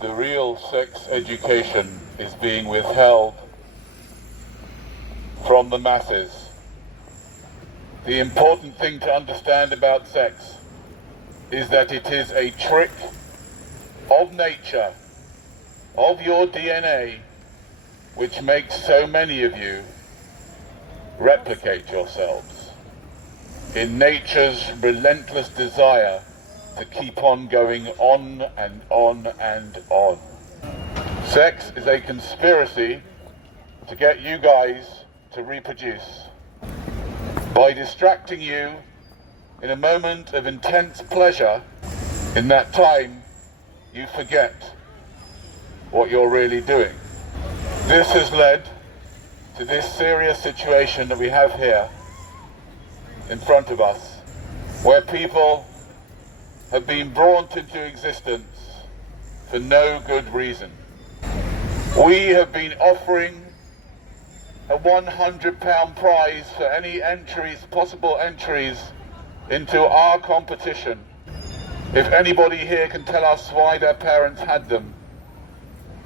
the real sex education is being withheld from the masses. The important thing to understand about sex is that it is a trick of nature, of your DNA, which makes so many of you replicate yourselves in nature's relentless desire to keep on going on and on and on. Sex is a conspiracy to get you guys to reproduce. By distracting you in a moment of intense pleasure, in that time you forget what you're really doing. This has led to this serious situation that we have here in front of us, where people have been brought into existence for no good reason. We have been offering a £100 prize for any possible entries into our competition. If anybody here can tell us why their parents had them,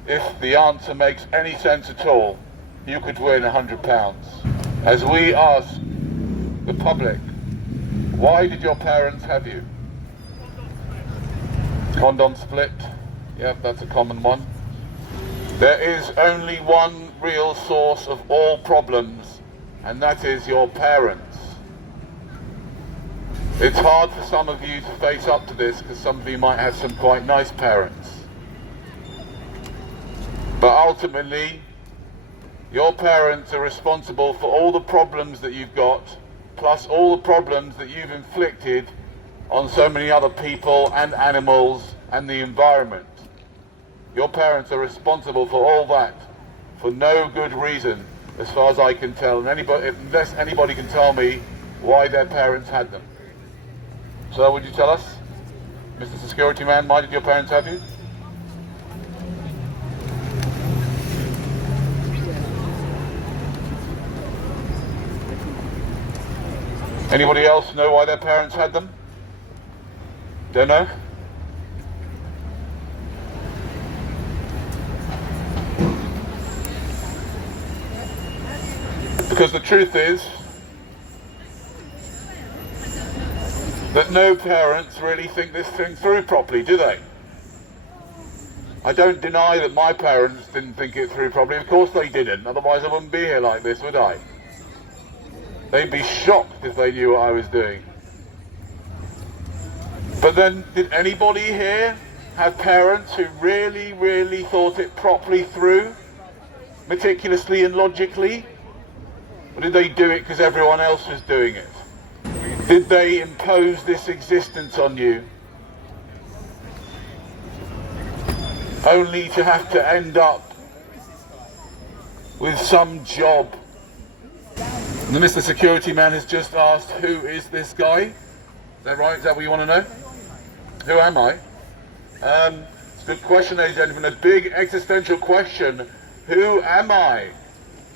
if the answer makes any sense at all, you could win £100. As we ask the public, why did your parents have you? Condom split, yep, that's a common one. There is only one real source of all problems, and that is your parents. It's hard for some of you to face up to this because some of you might have some quite nice parents. But ultimately, your parents are responsible for all the problems that you've got, plus all the problems that you've inflicted on so many other people and animals and the environment. Your parents are responsible for all that for no good reason, as far as I can tell, and unless anybody can tell me why their parents had them. So would you tell us, Mr. Security Man, why did your parents have you? Anybody else know why their parents had them? Don't know? Because the truth is that no parents really think this thing through properly, do they? I don't deny that my parents didn't think it through properly. Of course they didn't, otherwise I wouldn't be here like this, would I? They'd be shocked if they knew what I was doing. But then, did anybody here have parents who really, really thought it properly through, meticulously and logically? Or did they do it because everyone else was doing it? Did they impose this existence on you only to have to end up with some job? And Mr. Security Man has just asked, who is this guy? Is that right? Is that what you want to know? Who am I? It's a good question, ladies and gentlemen. A big existential question. Who am I?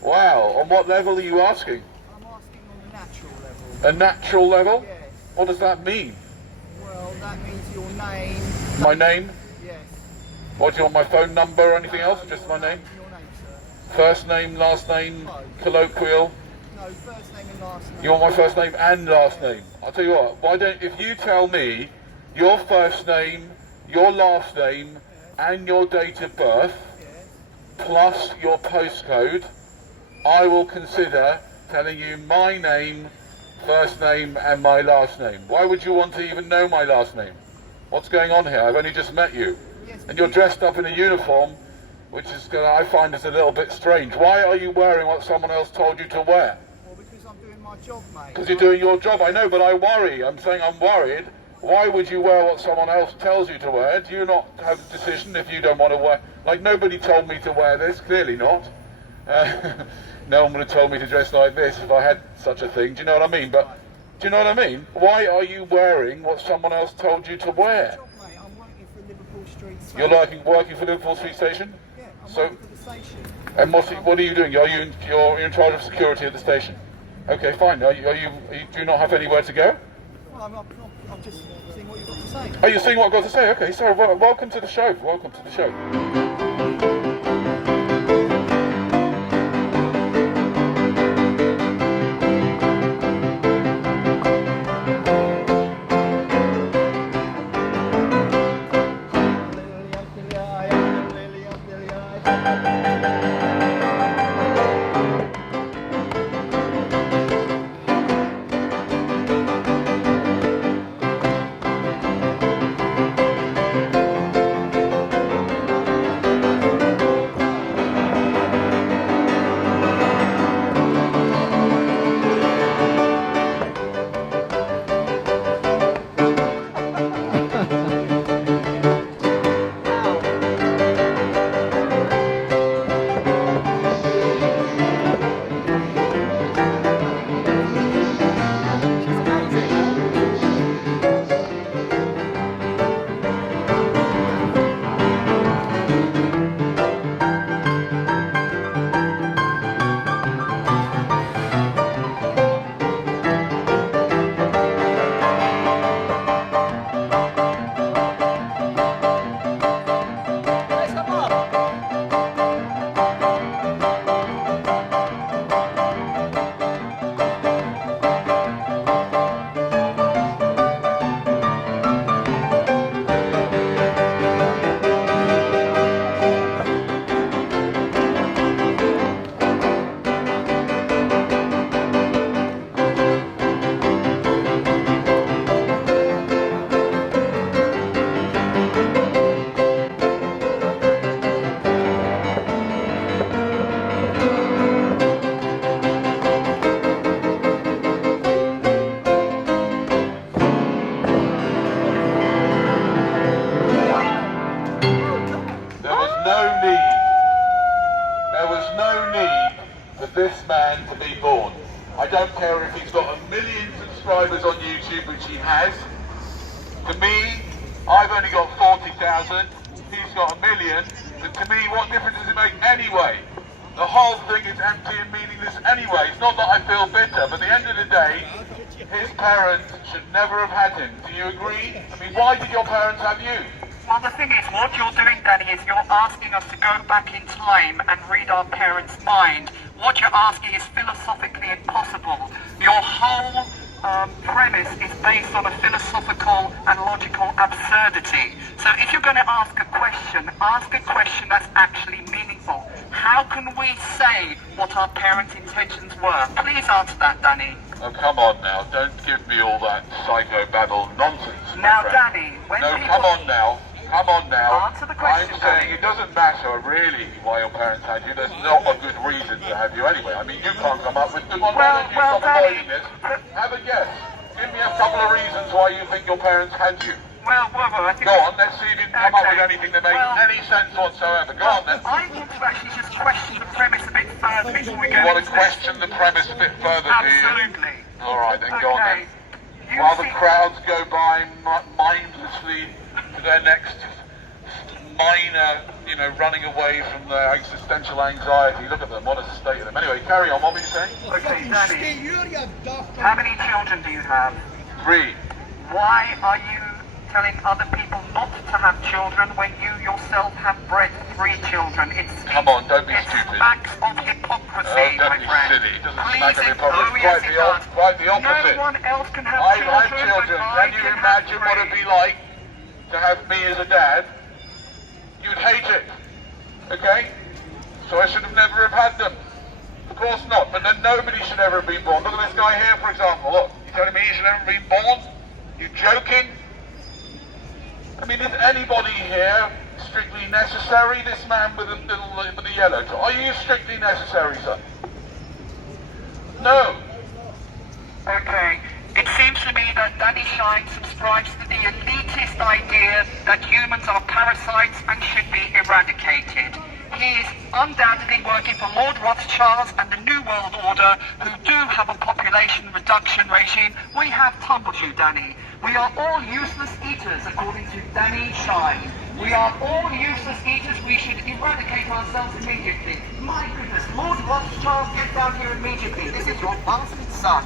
Wow. On what level are you asking? I'm asking on a natural level. A natural level? Yes. What does that mean? Well, that means your name. My name? Yes. What, do you want my phone number or anything else? Just my name? Your name, sir. First name, last name, No. colloquial? No, first name and last name. You want my first name and last name? I'll tell you what, if you tell me your first name, your last name, and your date of birth, plus your postcode, I will consider telling you my name, first name, and my last name. Why would you want to even know my last name? What's going on here? I've only just met you. Yes, And you're dressed up in a uniform, which is, I find is a little bit strange. Why are you wearing what someone else told you to wear? Well, because I'm doing my job, mate. Because you're doing your job, I know, but I worry. I'm saying I'm worried. Why would you wear what someone else tells you to wear? Do you not have a decision if you don't want to wear? Like, nobody told me to wear this, clearly not. No one would have told me to dress like this if I had such a thing. Do you know what I mean? But do you know what I mean? Why are you wearing what someone else told you to wear? Job, mate. I'm working for Liverpool Street Station. You're working for Liverpool Street Station? Yeah, I'm So- working for the station. And what are you doing? You're in charge of security at the station? Okay, fine. Do you not have anywhere to go? Well, I'm not I've just seen what you've got to say. Oh, you're seeing what I've got to say? Okay, so welcome to the show. Welcome to the show. This man to be born. I don't care if he's got 1 million subscribers on YouTube, which he has. To me, I've only got 40,000, he's got 1 million, but to me, what difference does it make anyway? The whole thing is empty and meaningless anyway. It's not that I feel bitter, but at the end of the day, his parents should never have had him. Do you agree? I mean, why did your parents have you? Well, the thing is, what you're doing, Danny, is you're asking us to go back in time and read our parents' mind. What you're asking is philosophically impossible. Your whole premise is based on a philosophical and logical absurdity. So if you're going to ask a question that's actually meaningful. How can we say what our parents' intentions were? Please answer that, Danny. Oh, come on now. Don't give me all that psychobabble nonsense, my Now, friend. Danny, when No, people... come on now. Come on now. Answer the question, I'm saying Danny. it doesn't matter really why your parents had you. There's not a good reason to have you anyway. I mean, you can't come up with good one. Why don't you stop Danny, avoiding this? Have a guess. Give me a couple of reasons why you think your parents had you. Well, I think... Go on, let's see if you can come up with anything that makes any sense whatsoever. Go on then. I want to actually just question the premise a bit further before we go You want to into question the premise a bit further, do you? Absolutely. All right, then go on then. You While the see- crowds go by mindlessly to their next minor, running away from their existential anxiety. Look at them, what a state of them. Anyway, carry on, what were you saying? Okay, Danny, how many children do you have? 3. Why are you telling other people not to have children when you yourself have bred 3 children? Come on, don't be stupid. It smacks of hypocrisy, Oh, my don't be friend. silly. It doesn't Please, smack of hypocrisy. oh yes, it does. Quite the opposite. No one else can have I've children, had children. but I Can you can imagine have what it'd be like to have me as a dad? You'd hate it. Okay? So I should have never have had them. Of course not. But then nobody should ever have been born. Look at this guy here, for example. Look, you telling me he should never have been born? You joking? I mean, is anybody here strictly necessary? This man with the yellow top. Are you strictly necessary, sir? No. Okay. It seems to me that Danny Shine subscribes to the elitist idea that humans are parasites and should be eradicated. He is undoubtedly working for Lord Rothschild and the New World Order, who do have a population reduction regime. We have tumbled you, Danny. We are all useless eaters, according to Danny Shine. We are all useless eaters. We should eradicate ourselves immediately. My goodness, Lord Rothschild, get down here immediately. This is your bastard son.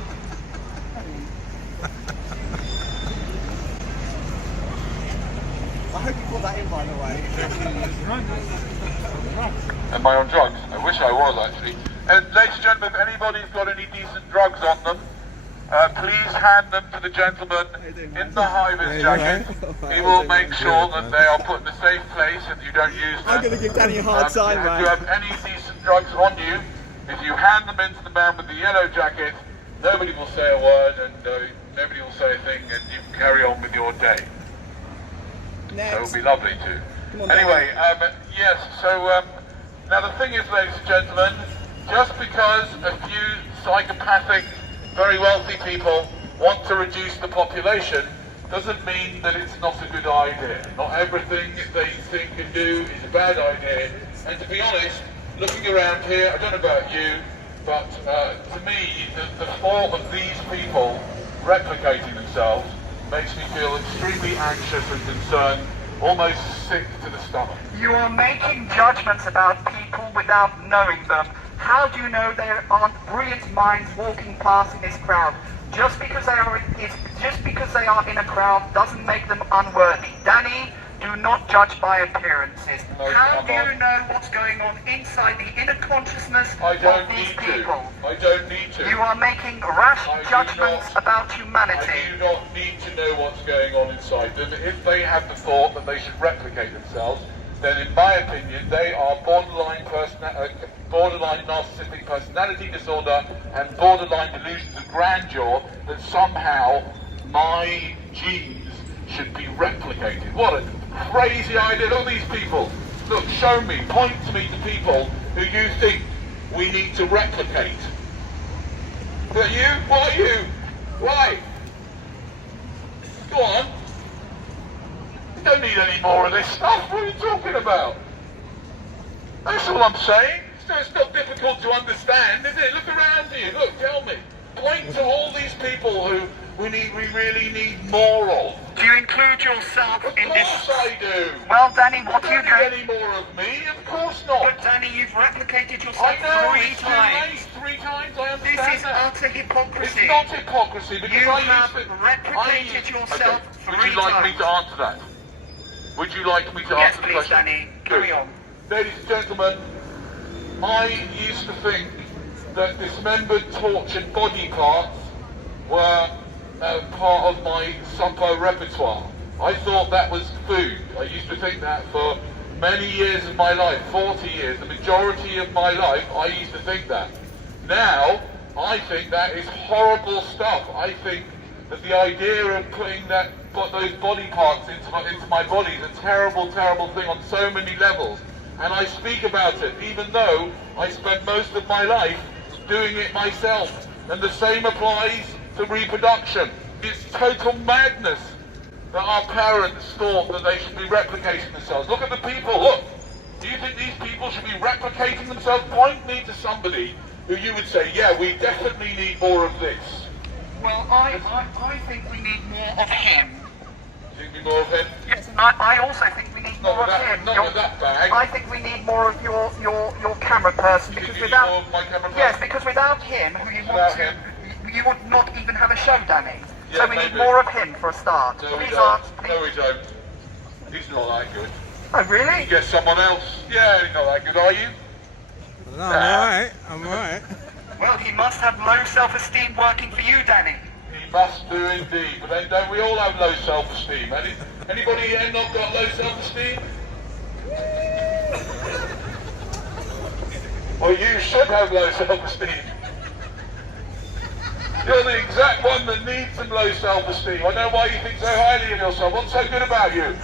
I hope you put that in, by the way. Am I on drugs? I wish I was, actually. Ladies and gentlemen, if anybody's got any decent drugs on them, please hand them to the gentleman in the high-vis jacket. He will make sure that they are put in a safe place and you don't use them. I'm going to give Danny a hard time, If man. you have any decent drugs on you, if you hand them in to the man with the yellow jacket, nobody will say a word and nobody will say a thing, and you can carry on with your day. Next. So it would be lovely to. Come on, Anyway, yes, so now the thing is, ladies and gentlemen, just because a few psychopathic, very wealthy people want to reduce the population doesn't mean that it's not a good idea. Not everything they think and do is a bad idea. And to be honest, looking around here, I don't know about you, but to me, the thought of these people replicating themselves makes me feel extremely anxious and concerned, almost sick to the stomach. You are making judgments about people without knowing them. How do you know there aren't brilliant minds walking past in this crowd? Just because they are in a crowd doesn't make them unworthy. Danny, do not judge by appearances. No, How do you on. know what's going on inside the inner consciousness I of don't these need people? to. I don't need to. You are making rash I do judgments not. about I humanity. do not need to know what's going on inside them. If they have the thought that they should replicate themselves, then in my opinion they are borderline narcissistic personality disorder and borderline delusions of grandeur that somehow my genes should be replicated. What a crazy idea. Look at these people. Look, show me, point to me the people who you think we need to replicate. But you? What are you? Why? Go on. You don't need any more of this stuff. What are you talking about? That's all I'm saying. So it's not difficult to understand, is it? Look around you. Look, tell me. Point to all these people who we really need more of. Do you include yourself Of in this? course I do. Well, Danny, what You you don't do? need any more of me. Of course not. But Danny, you've replicated yourself I know. 3 It's too times. late. 3 times. I This understand is that. utter hypocrisy. It's not hypocrisy because You I have used to... replicated yourself Would 3 you like me times. to answer that? Would you like me to Yes, answer the please, question? Danny. Carry on. Ladies and gentlemen, I used to think that dismembered, tortured body parts were part of my supper repertoire. I thought that was food. I used to think that for many years of my life, 40 years, the majority of my life, I used to think that. Now, I think that is horrible stuff. I think that the idea of putting those body parts into my body is a terrible, terrible thing on so many levels. And I speak about it, even though I spent most of my life doing it myself. And the same applies to reproduction. It's total madness that our parents thought that they should be replicating themselves. Look at the people, look. Do you think these people should be replicating themselves? Point me to somebody who you would say, yeah, we definitely need more of this. Well, I think we need more of him. Do you need more of him? Yes, and I also think we need more of him. Not with that bag. I think we need more of your camera person, You because need without more of my camera yes, person? because without him, who you Without want to, him. you would not even have a show, Danny. Yeah, So we need maybe. more of him for a start. No, we Please don't. ask. No, we don't. He's not that good. Oh, really? Get someone else. Yeah, he's not that good, are you? No, I'm alright. Well, he must have low self-esteem working for you, Danny. He must do indeed. But then don't we all have low self-esteem? Anybody here not got low self-esteem? Well, you should have low self-esteem. You're the exact one that needs some low self-esteem. I know why you think so highly of yourself. What's so good about you?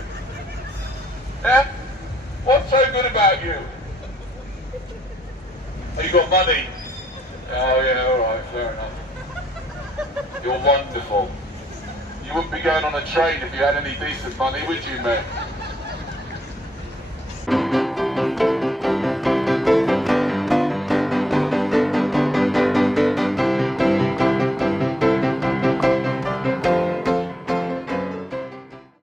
Yeah? What's so good about you? Oh, you got money? Oh yeah, alright, fair enough. You're wonderful. You wouldn't be going on a train if you had any decent money, would you, mate?